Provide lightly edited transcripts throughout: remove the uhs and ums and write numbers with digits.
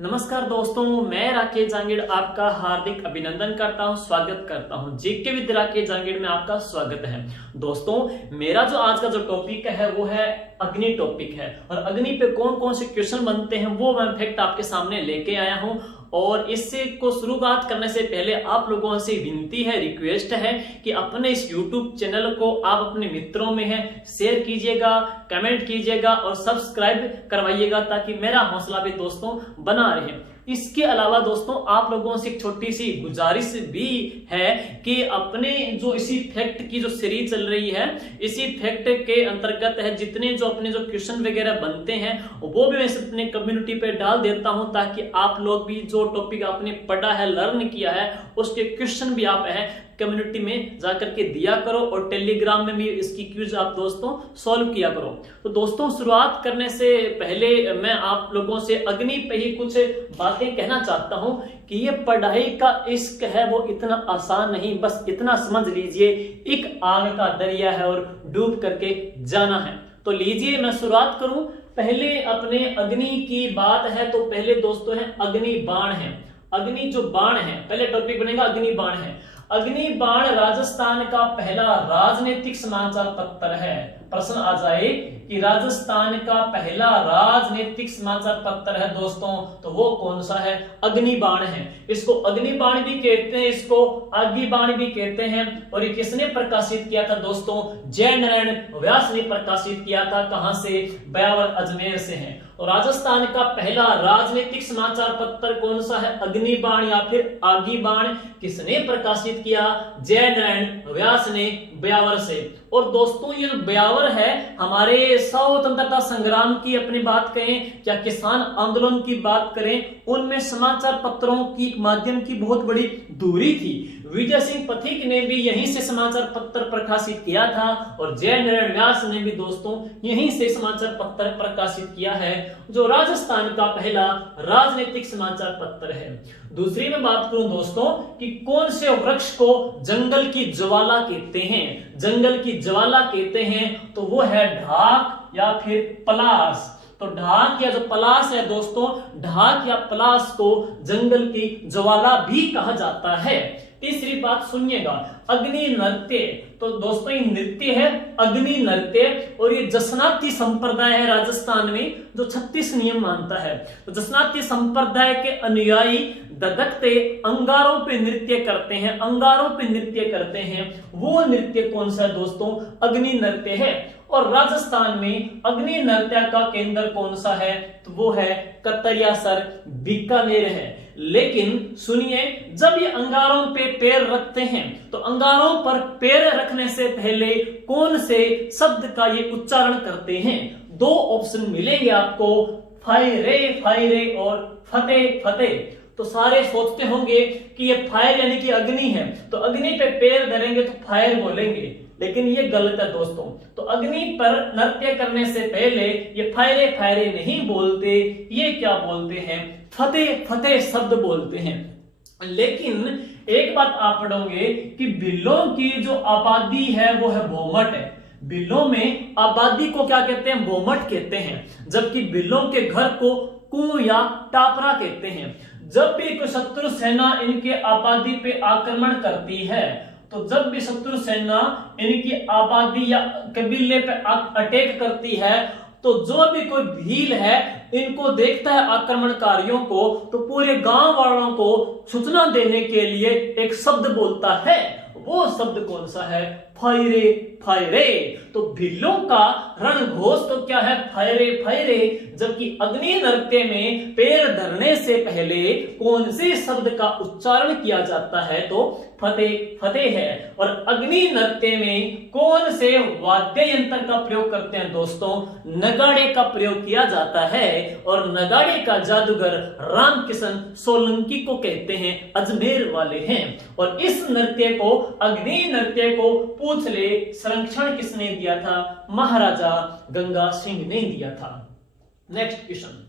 नमस्कार दोस्तों, मैं राकेश जांगीड़ आपका हार्दिक अभिनंदन करता हूं, स्वागत करता हूं। जीके विद राकेश जांगीड़ में आपका स्वागत है। दोस्तों, मेरा जो आज का जो टॉपिक है वो है अग्नि टॉपिक है, और अग्नि पे कौन कौन से क्वेश्चन बनते हैं वो मैं फैक्ट आपके सामने लेके आया हूं। और इससे को शुरुआत करने से पहले आप लोगों से विनती है, रिक्वेस्ट है कि अपने इस YouTube चैनल को आप अपने मित्रों में है शेयर कीजिएगा, कमेंट कीजिएगा और सब्सक्राइब करवाइएगा, ताकि मेरा हौसला भी दोस्तों बना रहे। इसके अलावा दोस्तों, आप लोगों से एक छोटी सी गुजारिश भी है कि अपने जो इसी फैक्ट की जो सीरीज चल रही है, इसी फैक्ट के अंतर्गत है जितने जो अपने जो क्वेश्चन वगैरह बनते हैं वो भी मैं अपने कम्युनिटी पे डाल देता हूं, ताकि आप लोग भी जो टॉपिक आपने पढ़ा है, लर्न किया है, उसके क्वेश्चन भी आप है कम्युनिटी में जाकर के दिया करो, और टेलीग्राम में भी इसकी क्विज आप दोस्तों सॉल्व किया करो। तो दोस्तों, शुरुआत करने से पहले मैं आप लोगों से अग्नि पे ही कुछ बातें कहना चाहता हूं कि ये पढ़ाई का इश्क है वो इतना आसान नहीं, बस इतना समझ लीजिए, एक आग का दरिया है और डूब करके जाना है। तो लीजिए मैं शुरुआत करूं। पहले अपने अग्नि की बात है तो पहले दोस्तों है अग्नि बाण है। अग्नि जो बाण है, पहले टॉपिक बनेगा अग्नि बाण है। अग्नि बाण राजस्थान का पहला राजनीतिक समाचार पत्र है। प्रश्न आ जाए कि राजस्थान का पहला राजनीतिक समाचार पत्र है दोस्तों, तो वो कौन सा है? अग्नि बाण है। इसको अग्नि बाण भी कहते हैं, इसको आगी बाण भी कहते हैं। और ये किसने प्रकाशित किया था दोस्तों? जयनारायण व्यास ने प्रकाशित किया था। कहां से? ब्यावर अजमेर से है। और राजस्थान का पहला राजनीतिक समाचार पत्र कौन सा है? अग्नि बाण या फिर आगी बाण। किसने प्रकाशित किया? जयनारायण व्यास ने ब्यावर से। और दोस्तों, ये ब्यावर है हमारे स्वतंत्रता संग्राम की अपनी बात करें या किसान आंदोलन की बात करें, उनमें समाचार पत्रों की माध्यम की बहुत बड़ी दूरी थी। विजय सिंह पथिक ने भी यहीं से समाचार पत्र प्रकाशित किया था, और जयनारायण व्यास ने भी दोस्तों यहीं से समाचार पत्र प्रकाशित किया है, जो राजस्थान का पहला राजनीतिक समाचार पत्र है। दूसरी में बात करूं दोस्तों कि कौन से वृक्ष को जंगल की ज्वाला कहते हैं? जंगल की ज्वाला कहते हैं तो वो है ढाक या फिर पलाश। तो ढाक या जो पलाश है दोस्तों, ढाक या पलाश को जंगल की ज्वाला भी कहा जाता है। तीसरी बात सुनिएगा, अग्नि नृत्य। तो दोस्तों, ये नृत्य है अग्नि नृत्य, और ये जसनाती संप्रदाय है राजस्थान में जो 36 नियम मानता है। तो जसनाती संप्रदाय के अनुयायी ददकते अंगारों पे नृत्य करते हैं, अंगारों पे नृत्य करते हैं। वो नृत्य कौन सा है दोस्तों? अग्नि नृत्य है। और राजस्थान में अग्नि नृत्य का केंद्र कौन सा है? तो वो है कतरियासर, बीकानेर है। लेकिन सुनिए, जब ये अंगारों पे पैर रखते हैं तो अंगारों पर पैर रखने से पहले कौन से शब्द का ये उच्चारण करते हैं? दो ऑप्शन मिलेंगे आपको, फायरे फायरे और फतेह फतेह। तो सारे सोचते होंगे कि ये फायर यानी कि अग्नि है, तो अग्नि पे पैर धरेंगे तो फायर बोलेंगे, लेकिन ये गलत है दोस्तों। तो अग्नि पर नृत्य करने से पहले ये फायरे फायरे नहीं बोलते, ये क्या बोलते हैं? फतेह फतेह शब्द बोलते हैं। लेकिन एक बात आप पढ़ोगे कि बिल्लों की जो आबादी है वो है भोमट है। बिल्लों में आबादी को क्या कहते हैं? भोमट कहते हैं। जबकि बिल्लों के घर को कू या टापरा कहते हैं। जब भी कोई शत्रु सेना इनके आबादी पे आक्रमण करती है, तो जब भी शत्रु सेना इनकी आबादी या कबीले पे अटैक करती है, तो जो भी कोई भील है इनको देखता है आक्रमणकारियों को, तो पूरे गांव वालों को सूचना देने के लिए एक शब्द बोलता है। वो शब्द कौन सा है? फायरे फायरे। तो भिल्लों का रणघोष तो क्या है? फायरे फायरे। जबकि अग्नि नृत्य में पैर धरने से पहले कौन से शब्द का उच्चारण किया जाता है? तो फतेह फतेह है। और अग्नि नृत्य में कौन से वाद्य यंत्र का प्रयोग करते हैं दोस्तों? नगाड़े का प्रयोग किया जाता है। और नगाड़े का जादूगर रामकिशन सोलंकी को कहते हैं, अजमेर वाले हैं। और इस नृत्य को, अग्नि नृत्य को पूछ ले, संरक्षण किसने दिया था? महाराजा गंगा सिंह ने दिया था। Next question,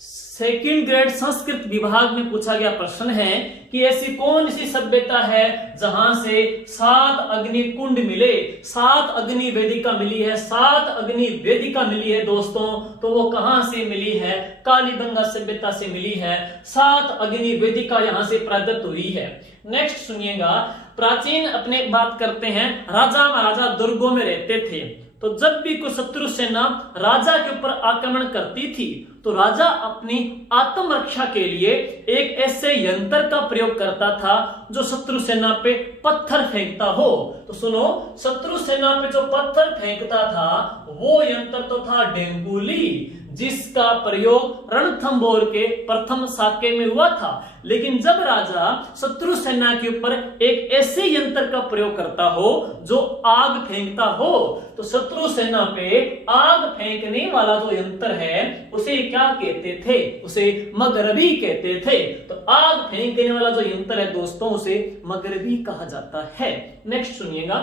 second grade Sanskrit विभाग में पूछा गया प्रश्न है कि ऐसी कौन सी सभ्यता है जहां से 7 अग्नि कुंड मिले, 7 अग्नि वेदिका मिली है, 7 अग्नि वेदिका मिली है दोस्तों। तो वो कहां से मिली है? कालीबंगा सभ्यता से मिली है। 7 अग्नि वेदिका यहां से प्राप्त हुई है। नेक्स्ट सुनिएगा, प्राचीन अपने बात करते हैं, राजा महाराजा दुर्गों में रहते थे। तो जब भी कोई शत्रु सेना राजा के ऊपर आक्रमण करती थी तो राजा अपनी आत्मरक्षा के लिए एक ऐसे यंत्र का प्रयोग करता था जो शत्रु सेना पे पत्थर फेंकता हो। तो सुनो, शत्रु सेना पे जो पत्थर फेंकता था वो यंत्र तो था डेंगुली, जिसका प्रयोग रणथंबोर के प्रथम साके में हुआ था। लेकिन जब राजा शत्रु सेना के ऊपर एक ऐसे यंत्र का प्रयोग करता हो जो आग फेंकता हो, तो शत्रु सेना पे आग फेंकने वाला जो यंत्र है उसे क्या कहते थे? उसे मगरबी कहते थे। तो आग फेंकने वाला जो यंत्र है दोस्तों उसे मगरबी कहा जाता है। नेक्स्ट सुनिएगा,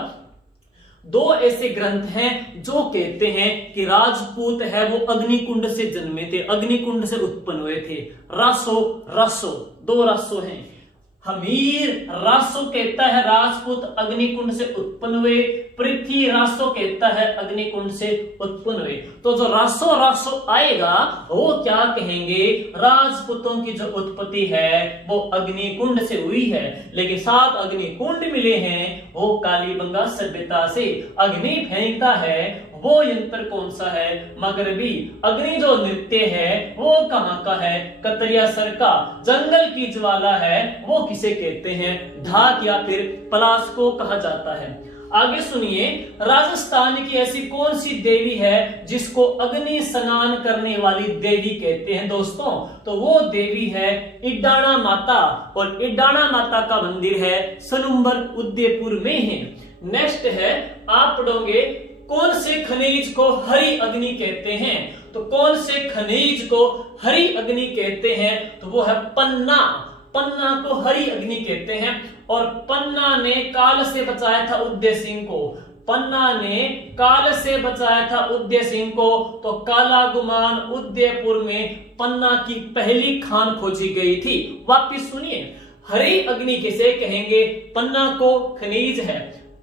2 ऐसे ग्रंथ हैं जो कहते हैं कि राजपूत है वो अग्निकुंड से जन्मे थे, अग्निकुंड से उत्पन्न हुए थे। रासो रासो 2 रासो हैं। हमीर रासो कहता है राजपूत अग्निकुंड से उत्पन्न हुए, पृथ्वी रासो कहता है अग्निकुंड से उत्पन्न हुए। तो जो रासो रासो आएगा वो क्या कहेंगे? राजपूतों की जो उत्पत्ति है वो अग्निकुंड से हुई है। लेकिन 7 अग्निकुंड मिले हैं वो कालीबंगा सभ्यता से। अग्नि फेंकता है वो यंत्र कौन सा है? मगरबी। अग्नि जो नृत्य है वो कहां का है? कतरिया सर का। जंगल की ज्वाला है वो किसे कहते हैं? धाक या फिर पलाश को कहा जाता है। आगे सुनिए, राजस्थान की ऐसी कौन सी देवी है जिसको अग्नि स्नान करने वाली देवी कहते हैं दोस्तों? तो वो देवी है इडाणा माता, और इडाणा माता का मंदिर है सनुम्बर उदयपुर में है। नेक्स्ट है, आप पढ़ोगे कौन से खनिज को हरि अग्नि कहते हैं? तो कौन से खनिज को हरि अग्नि कहते हैं? तो वो है पन्ना। पन्ना को हरि अग्नि कहते हैं। और पन्ना ने काल से बचाया था उदय सिंह को। पन्ना ने काल से बचाया था उदय सिंह को। तो काला गुमान उदयपुर में पन्ना की पहली खान खोजी गई थी। वापिस सुनिए, हरि अग्नि किसे कहेंगे? पन्ना को खनिज है।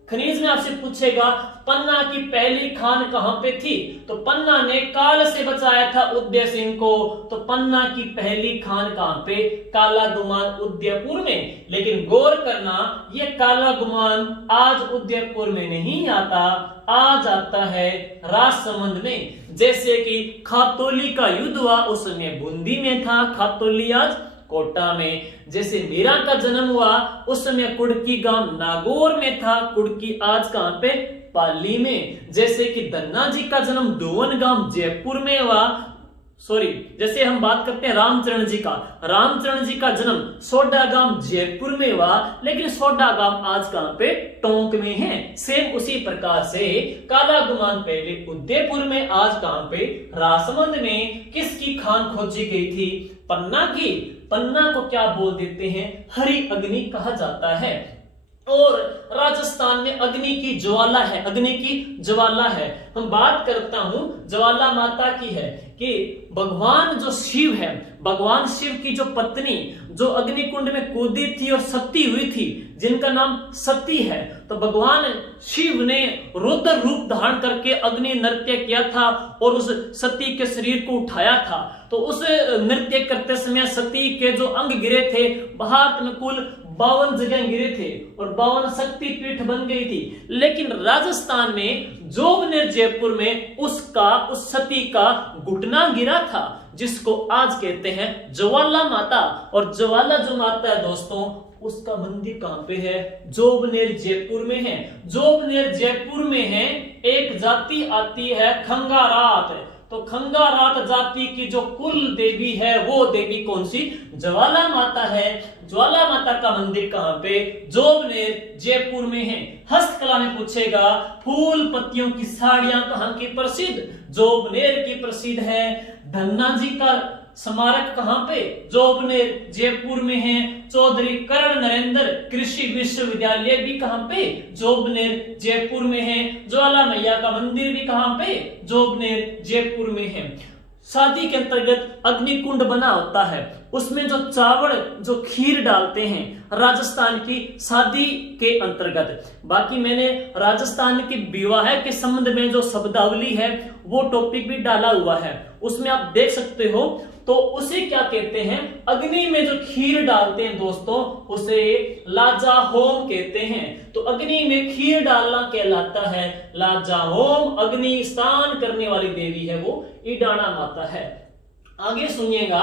खनिज में आपसे पूछेगा पन्ना की पहली खान कहां पे थी? तो पन्ना ने काल से बचाया था उदय सिंह को। तो पन्ना की पहली खान कहां पे? काला गुमान उदयपुर में। लेकिन गौर करना, ये काला गुमान आज उदयपुर में नहीं आता, आज आता है राजसमंद में। जैसे कि खातौली का युद्ध हुआ उस समय बूंदी में था, खातौली आज कोटा में। जैसे मीरा का जन्म हुआ उस समय कुड़की गांव नागौर में था, कुड़की आज कहां पे? पाली में। जैसे कि धन्ना जी का जन्म दोवन गांव जयपुर में हुआ, सॉरी, जैसे हम बात करते हैं रामचरण जी का, रामचरण जी का जन्म सोडा गांव जयपुर में हुआ, लेकिन सोडा गांव आज कहां पे? टोंक में है। सेम उसी प्रकार से काला गुमान पहले उदयपुर में, आज कहां पे? राजसमंद में। किसकी खान खोजी गई थी? पन्ना की। पन्ना को क्या बोल देते हैं? हरि अग्नि कहा जाता है। और राजस्थान में अग्नि की ज्वाला है, अग्नि की ज्वाला है। हम बात करता हूं ज्वाला माता की है कि भगवान जो शिव है, भगवान शिव की जो पत्नी जो अग्निकुंड में कूदी थी और सती हुई थी, जिनका नाम सती है, तो भगवान शिव ने रुद्र रूप धारण करके अग्नि नृत्य किया था और उस सती के शरीर को उठाया था। तो उस नृत्य करते समय सती के जो अंग गिरे थे, भारत में कुल 52 जगह गिरे थे और 52 शक्ति पीठ बन गई थी। लेकिन राजस्थान में जोबनेर जयपुर में उस सती का घुटना गिरा था, जिसको आज कहते हैं ज्वाला माता। और ज्वाला जो माता है दोस्तों, उसका मंदिर कहां पे है? जोबनेर जयपुर में है। जोबनेर जयपुर में है। एक जाति आती है खंगारात। तो खंगारात जाति की जो कुल देवी है वो देवी कौन सी? ज्वाला माता है। ज्वाला माता का मंदिर कहां पे? जोबनेर जयपुर में है। हस्तकला में पूछेगा फूल पत्तियों की साड़ियां कहां की प्रसिद्ध? जोबनेर की प्रसिद्ध है। धन्ना जी का स्मारक कहां पे? जोबनेर जयपुर में है। चौधरी कर्ण नरेंद्र कृषि विश्वविद्यालय भी कहां पे? जोबनेर जयपुर में है। ज्वाला मैया का मंदिर भी कहां पे? जोबनेर जयपुर में है। शादी के अंतर्गत अग्निकुंड बना होता है, उसमें जो चावल जो खीर डालते हैं राजस्थान की शादी के अंतर्गत। बाकी मैंने राजस्थान के विवाह के संबंध में जो शब्दावली है वो टॉपिक भी डाला हुआ है, उसमें आप देख सकते हो। तो उसे क्या कहते हैं, अग्नि में जो खीर डालते हैं दोस्तों उसे लाजा होम कहते हैं। तो अग्नि में खीर डालना कहलाता है लाजा होम। अग्नि स्नान करने वाली देवी है वो ईडाणा माता है। आगे सुनिएगा,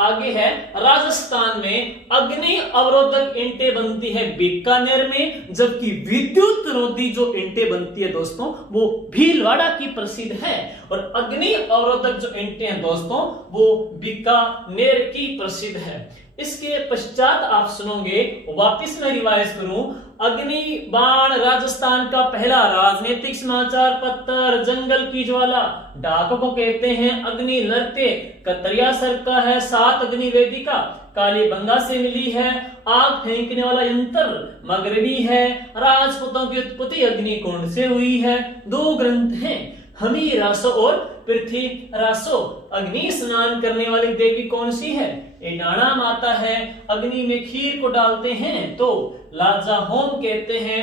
आगे है राजस्थान में अग्नि अवरोधक ईंटें बनती है बीकानेर में, जबकि विद्युत रोधी जो ईंटें बनती है दोस्तों वो भीलवाड़ा की प्रसिद्ध है। और अग्नि अवरोधक जो ईंटें हैं दोस्तों वो बीकानेर की प्रसिद्ध है। इसके पश्चात आप सुनोगे, वापिस मैं रिवाइज करूं, अग्नि बाण राजस्थान का पहला राजनीतिक समाचार पत्र, जंगल की ज्वाला डाक को कहते हैं, अग्नि नृत्य कतरिया सर का है, 7 अग्नि वेदिका कालीबंगा से मिली है, आग फेंकने वाला यंत्र मगरबी है, राजपूतों की उत्पत्ति अग्निकुंड से हुई है। 2 ग्रंथ हैं, हमी रासो और पृथ्वी रासो। अग्नि स्नान करने वाली देवी कौन सी है, ईडाणा माता है। अग्नि में खीर को डालते हैं तो लाजा होम कहते हैं।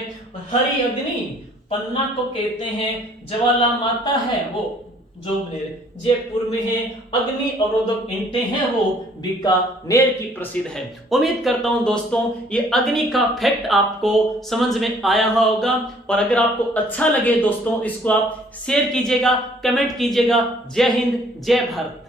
हरि अग्नि पन्ना को कहते हैं, ज्वाला माता है वो जो जयपुर में है। अग्नि अवरोधक ईंटें हैं वो बीकानेर की प्रसिद्ध है। उम्मीद करता हूं दोस्तों ये अग्नि का फैक्ट आपको समझ में आया होगा, और अगर आपको अच्छा लगे दोस्तों इसको आप शेयर कीजिएगा, कमेंट कीजिएगा। जय हिंद, जय भारत।